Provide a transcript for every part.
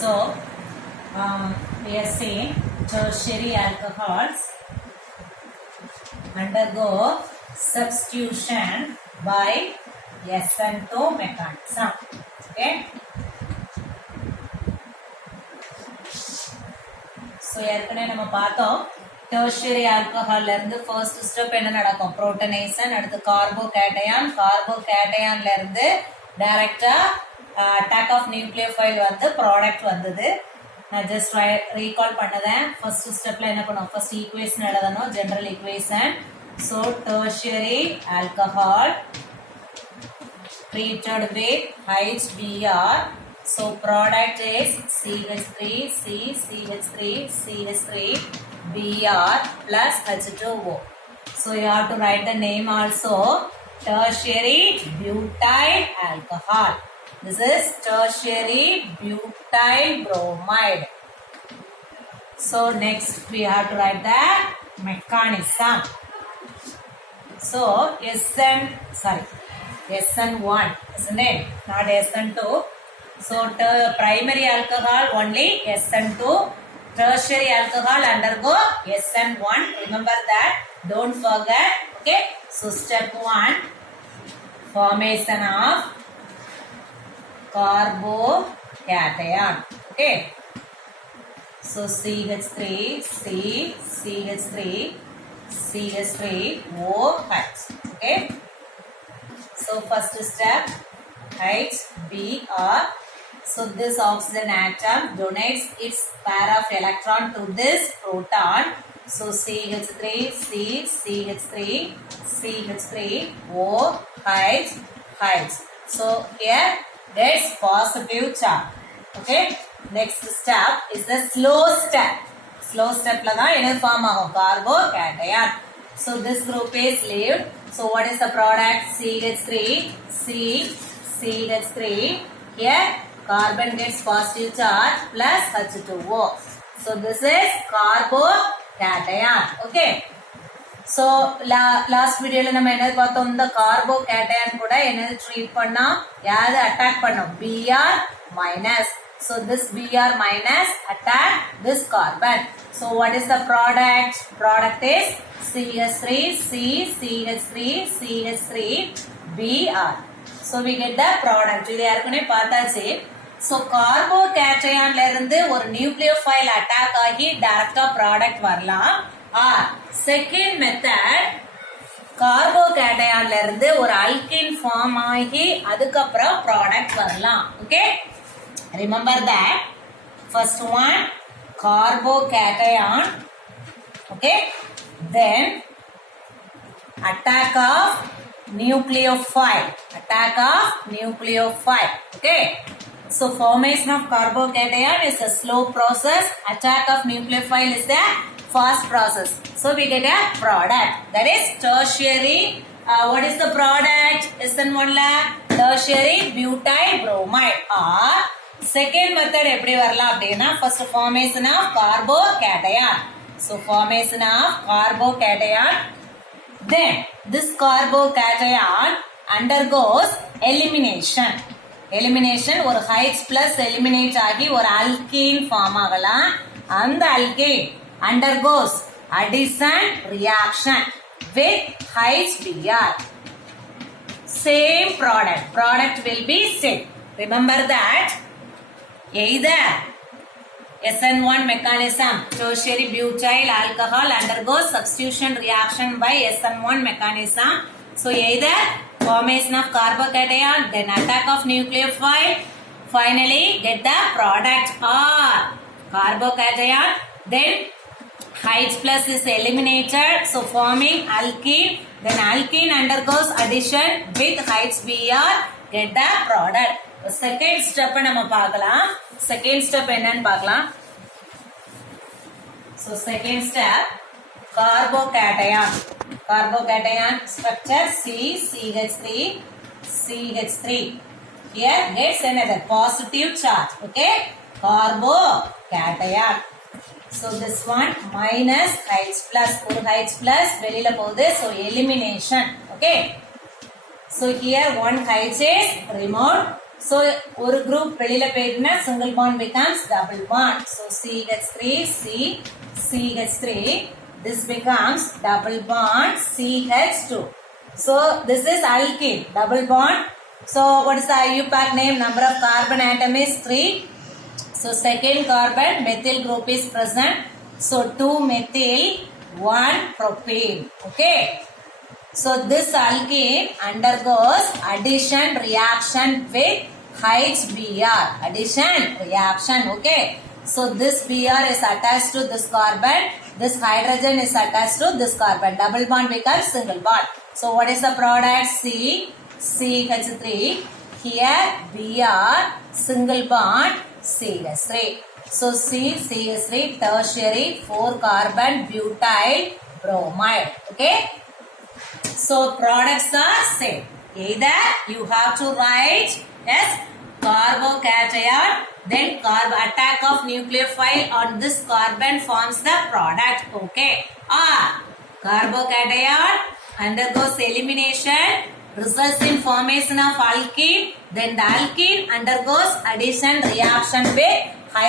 So, we are saying tertiary alcohols undergo substitution by SN2 mechanism. Okay. So, ஏற்கனவே நம்ம பார்த்தோம் tertiary alcohol இருந்து first step என்ன நடக்கும் protonation அடுத்து carbocation carbocationல இருந்து டைரக்டா attack of nucleophile வந்து product வந்தது நான் just recall பண்ணதேன் first stepல என்ன பண்ணோம் first equation எழுதணும் general equation so tertiary alcohol treated with HBr so product is CH3 C CH3 CH3 Br plus H2O so you have to write the name also tertiary butyl alcohol. This is tertiary butyl bromide. So next we have to write the mechanism. So SN1 isn't it? Not SN2. So primary alcohol only SN2. Tertiary alcohol undergo SN1. Remember that. Don't forget. Okay. So step 1 formation of carbocation. Okay. So CH3 C CH3 CH3 OH. Okay. So first step HBr. So this oxygen atom donates its pair of electron to this proton. So CH3 C CH3 CH3 OH. So here that's positive charge. Okay. Next step is the slow step. Slow step la da என்ன form ஆகும் carbocation. So this group is leaved. So what is the product? CH3 C CH3. Here carbon gets positive charge plus H2O. So this is carbocation. Okay. So last video la நம்ம என்ன பார்த்தோம் இந்த carbocation கூட என்னது treat பண்ணா யாரு attack பண்ணோம் Br minus. So this Br minus attack this carbon. So what is the product? Product is CH3 C CH3 CH3 Br. So we get the product. இது ஏற்கனவே பார்த்தாச்சு. So carbocationல இருந்து ஒரு நியூக்ளியோஃபைல் அட்டாக் ஆகி டைரக்டா ப்ராடக்ட் வரலாம். Second method கார்போகேட்டயான்ல இருந்து ஒரு அல்கீன் ஃபார்ம் ஆகி அதுக்கப்புறம் ப்ராடக்ட் வரலாம். Okay remember that first one carbocation okay then attack of nucleophile okay so formation of carbocation is a slow process attack of nucleophile is a fast process so we get a product that is tertiary what is the product SN1 la tertiary butyl bromide or second method எப்படி வரலாம் அப்படினா first formation of carbocation so formation of carbocation then this carbocation undergoes elimination ஒரு H plus eliminate ஆகி ஒரு alkene form ஆகலாம் அந்த alkene undergoes addition reaction with HBr same product will be same remember that either SN1 mechanism tertiary butyl alcohol undergoes substitution reaction by SN1 mechanism so either formation of carbocation then attack of nucleophile finally get the product or carbocation then H plus is eliminated so forming alkene then alkene undergoes addition with HBr get the product second step நம்ம பார்க்கலாம் second step என்னன்னு பார்க்கலாம் so second step carbocation structure C CH3 CH3 here gets another positive charge okay carbocation so this one minus H plus ஒரு H plus வெளியில போகுது so elimination okay so here one H is removed So ஒரு group வெளியில போயிட்டுனா single bond becomes double bond. So CH3 CH3 this becomes double bond CH2. So this is alkene double bond. So what is the IUPAC name? Number of carbon atom is 3. So second carbon methyl group is present. So 2 methyl 1 propane. Okay. So this alkene undergoes addition reaction with HBr. Addition reaction. Okay. So this Br is attached to this carbon. This hydrogen is attached to this carbon. Double bond becomes single bond. So what is the product? CH3. Here Br single bond CH3. So CH3 tertiary 4 carbon butyl bromide. Okay. So products are same. Either you have to write as carbocation, then attack of nucleophile on this carbon forms the product. Okay. Or carbocation undergoes elimination, results in formation of alkene, then the alkene undergoes addition reaction with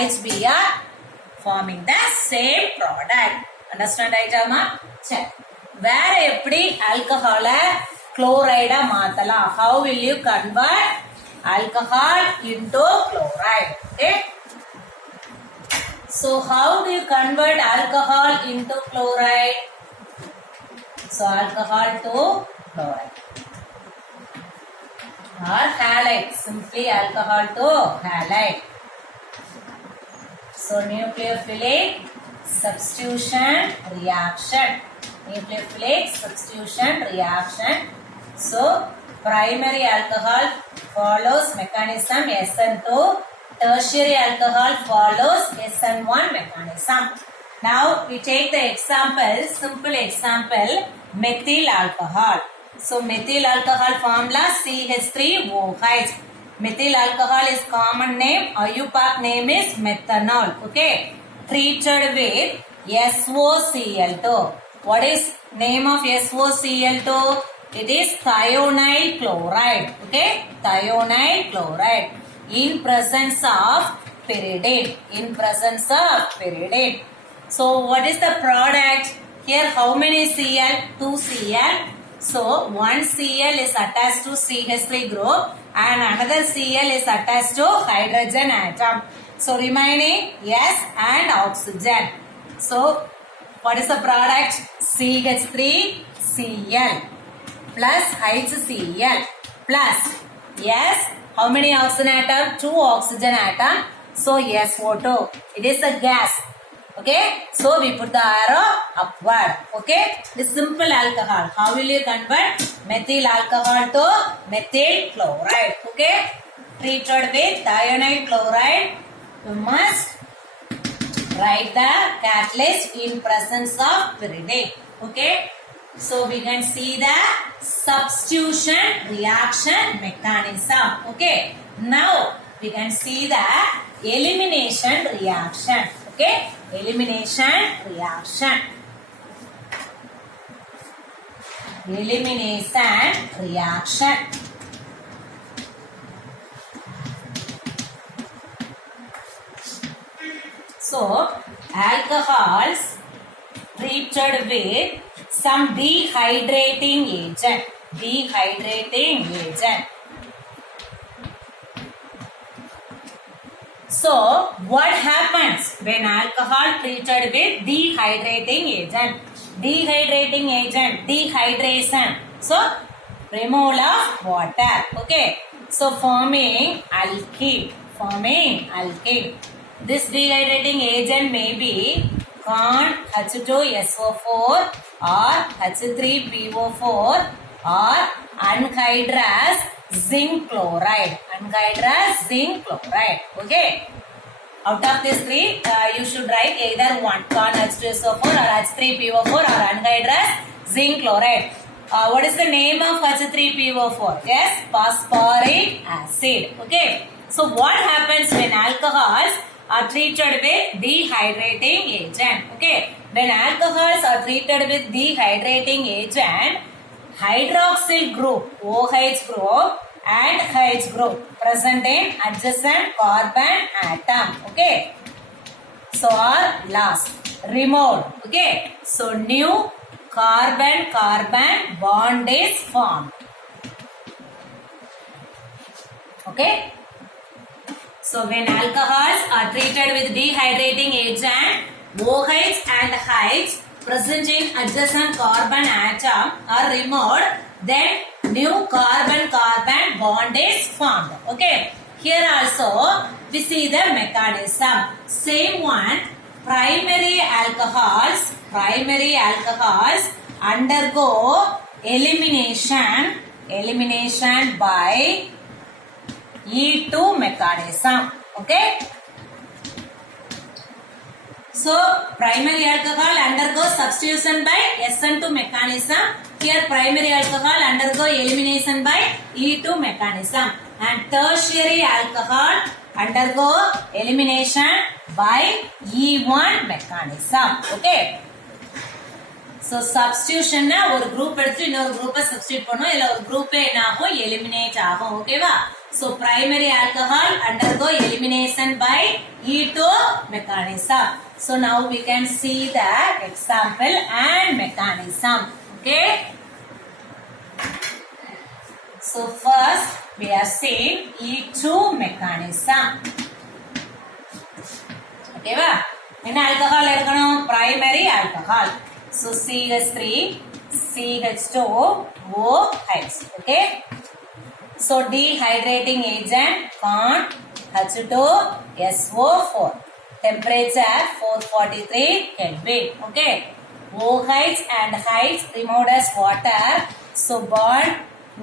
HBr, forming the same product. Understand ஐட்டமா? சரி. வேற எப்படி ஆல்கஹாலை குளோரைடா மாத்தலாம்? How will you convert alcohol into chloride? Okay. So how do you convert alcohol into chloride? So alcohol to chloride or halide. Simply alcohol to halide. So nucleophilic substitution reaction. Nucleophilic substitution reaction. So primary alcohol follows mechanism SN2. Tertiary alcohol follows SN1 mechanism. Now we take the example, simple example, methyl alcohol. So methyl alcohol formula CH3OH. Methyl alcohol is common name. IUPAC name is methanol. Okay. Treated with SOCl2. What is name of SOCl2? It is thionyl chloride. Okay. Thionyl chloride. In presence of pyridine. In presence of pyridine. So what is the product? Here how many Cl? 2 Cl. So one Cl is attached to CH3 group and another Cl is attached to hydrogen atom. So remaining S and oxygen. So what is the product? CH3Cl plus HCl plus S. How many oxygen atom? 2 oxygen atom. So SO2. It is a gas. Okay. So we put the arrow upward. Okay. This simple alcohol. How will you convert methyl alcohol to methyl chloride? Okay. Treated with thionyl chloride. You must write the catalyst in presence of pyridine. Okay. So we can see the substitution reaction mechanism. Okay. Now we can see the elimination reaction. Okay. Elimination reaction. Elimination reaction. So alcohols treated with some dehydrating agent. Dehydrating agent. So what happens when alcohol treated with dehydrating agent? Dehydrating agent, dehydration. So removal of water. Okay. So forming alkene. Forming alkene. This dehydrating agent may be corn H2SO4 or H3PO4 or anhydrous zinc chloride. Anhydrous zinc chloride. Okay. Out of these three, you should write either one corn H2SO4 or H3PO4 or anhydrous zinc chloride. What is the name of H3PO4? Yes, phosphoric acid. Okay. So what happens when alcohols are treated with dehydrating agent? Okay. When alcohols are treated with dehydrating agent, hydroxyl group, OH group, and H group present in adjacent carbon atom. Okay. So are last removed. Okay. So new carbon-carbon bond is formed. Okay. So when alcohols are treated with dehydrating agent, OH and H present in adjacent carbon atom are removed, then new carbon-carbon bond is formed. Okay. Here also we see the mechanism. Same one. Primary alcohols undergo elimination by E2 mechanism. Okay. So primary alcohol undergo substitution by SN2 mechanism. Here primary alcohol undergo elimination by E2 mechanism, and tertiary alcohol undergo elimination by E1 mechanism. Okay. So substitution na ஒரு group எடுத்து இன்னொரு group substitute பண்ணும். இல்ல ஒரு group என்ன ஆகும் eliminate ஆகும். ஓகேவா? So primary alcohol undergo elimination by E2 mechanism. So now we can see the example and mechanism. Okay. So first we have seen E2 mechanism. Okay va? என்ன alcohol எடுக்கணும்? Primary alcohol. So CH3, CH2, OH. Okay. So dehydrating agent con H2, SO4. Temperature 443 Kelvin. Okay. OH and H removed as water. So bond,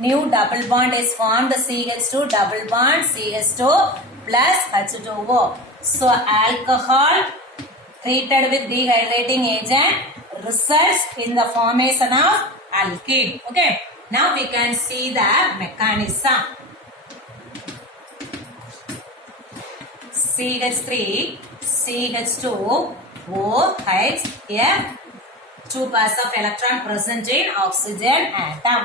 new double bond is formed. CH2 double bond CH2 plus H2O. So alcohol treated with dehydrating agent results in the formation of alkene. Okay. Now we can see the mechanism. CH3, CH2, OH. Here, two pairs of electron present in oxygen atom.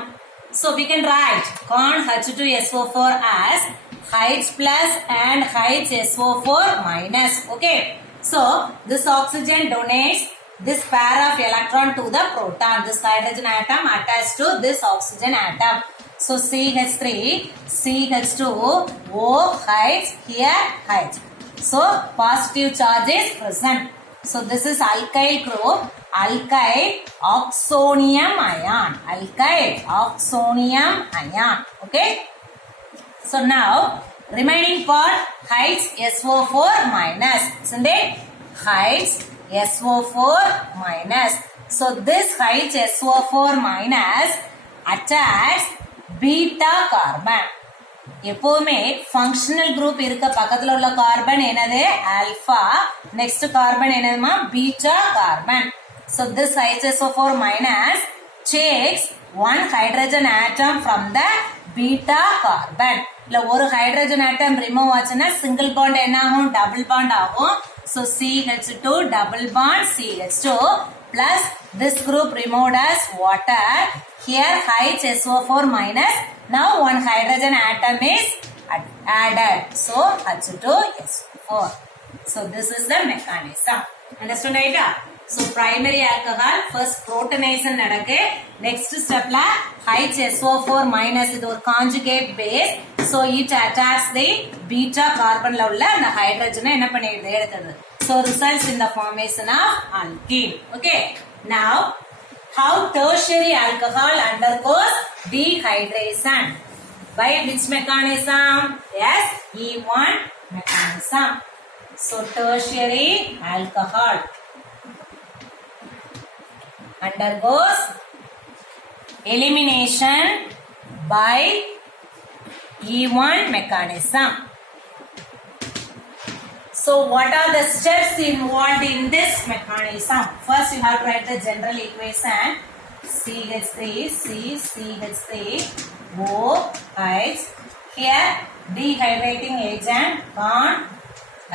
So we can write con H2SO4 as H plus and HSO4 minus. Okay. So this oxygen donates this pair of electron to the proton. This hydrogen atom attached to this oxygen atom. So CH3, CH2, OH, here H. So positive charge is present. So this is alkyl group, alkyl oxonium ion. Alkyl oxonium ion. Okay. So now remaining part HSO4 minus. Isn't it? HSO4 minus. So this HSO4 minus attacks beta carbon. எப்பவுமே functional group இருக்க பக்கத்துல உள்ள carbon என்னது alpha, next carbon என்னதுமா beta carbon. So this HSO4 minus takes one hydrogen atom from the beta carbon. இல்ல ஒரு hydrogen atom remove ஆச்சுன்னா single bond என்ன ஆகும் double bond ஆகும். So CH2 double bond CH2 plus this group removed as water. Here HSO4 minus. Now one hydrogen atom is added. So H2SO4. So this is the mechanism. Understand right? So primary alcohol first protonation நடக்கு. Next step la HSO4 minus இது ஒரு conjugate base. So it attacks the beta carbon ல உள்ள அந்த hydrogen என்ன பண்ணிடுது எடுத்துது. So results in the formation of alkene. Okay. Now how tertiary alcohol undergoes dehydration? By which mechanism? Yes, E1 mechanism. So tertiary alcohol undergoes elimination by E1 mechanism. So what are the steps involved in this mechanism? First you have to write the general equation. CH3, CH3, OH. Here dehydrating agent con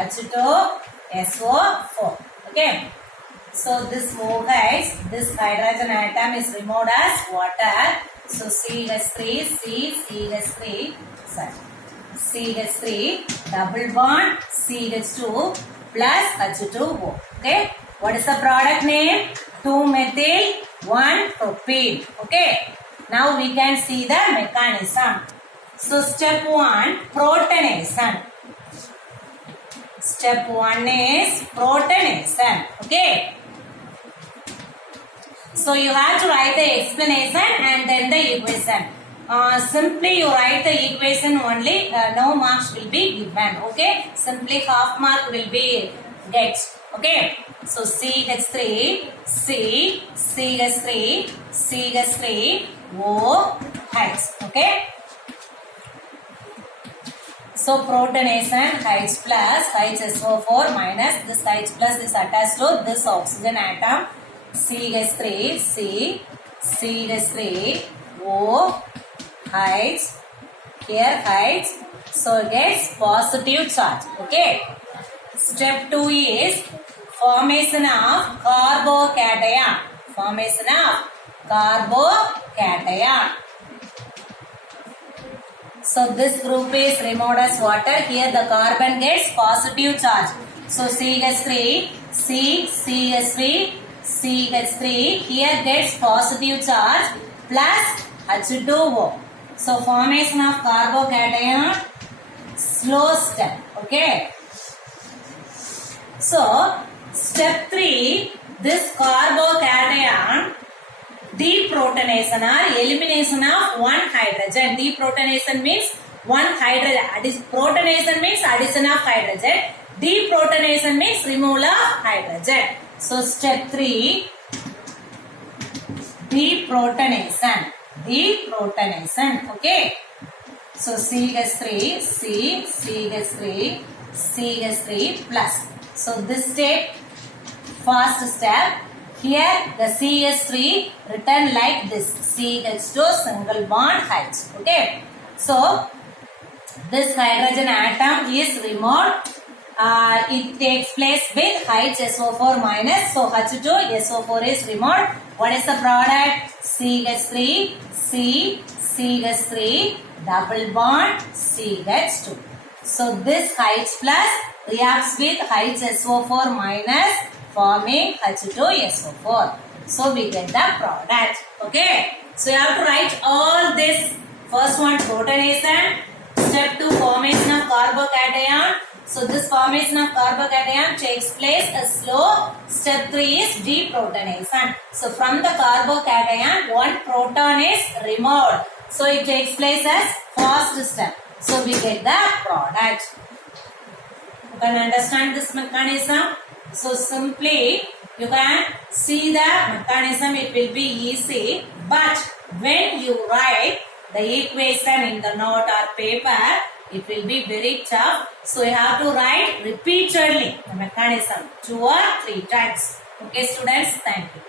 H2SO4. Okay. So this OH, this hydrogen atom is removed as water. So CH3, CH3, sorry. CH3 double bond CH2 plus H2O. Okay. What is the product name? 2-methyl 1-propene. Okay. Now we can see the mechanism. So step 1, protonation. Step 1 is protonation. Okay. So you have to write the explanation and then the equation. Simply you write the equation only, no marks will be given. Okay. Simply half mark will be get. Okay. So CH3, C, CH3, CH3, O, H. Okay. So protonation H plus HSO4 minus this H plus is attached to this oxygen atom. CH3, C, CH3, O, H, here H, so it gets positive charge. Okay. Step 2 is formation of carbocation. Formation of carbocation. So this group is removed as water. Here the carbon gets positive charge. So CH3, C, CH3, CH3 here gets positive charge plus H2O. So formation of carbocation, slow step. Okay. So step 3, this carbocation deprotonation or elimination of one hydrogen. Deprotonation means one hydrogen. Protonation means addition of hydrogen. Deprotonation means removal of hydrogen. So step 3, deprotonation. Deprotonation. Okay. So CH3, C, CH3, CH3 plus. So this step, first step, here the CH3 written like this. CH2 single bond H. Okay. So this hydrogen atom is removed. It takes place with HSO4 minus. So H2SO4 is removed. What is the product? CH3, C, CH3, double bond CH2. So this H plus reacts with HSO4 minus, forming H2SO4. So we get the product. Okay. So you have to write all this. First one, protonation. Step 2, formation of carbocation. So this formation of carbocation takes place slow. Step 3 is deprotonation. So from the carbocation, one proton is removed. So it takes place as first step. So we get the product. You can understand this mechanism. So simply you can see the mechanism, it will be easy. But when you write the equation in the note or paper, it will be very tough. So you have to write repeatedly the mechanism 2 or 3 times. Okay students, thank you.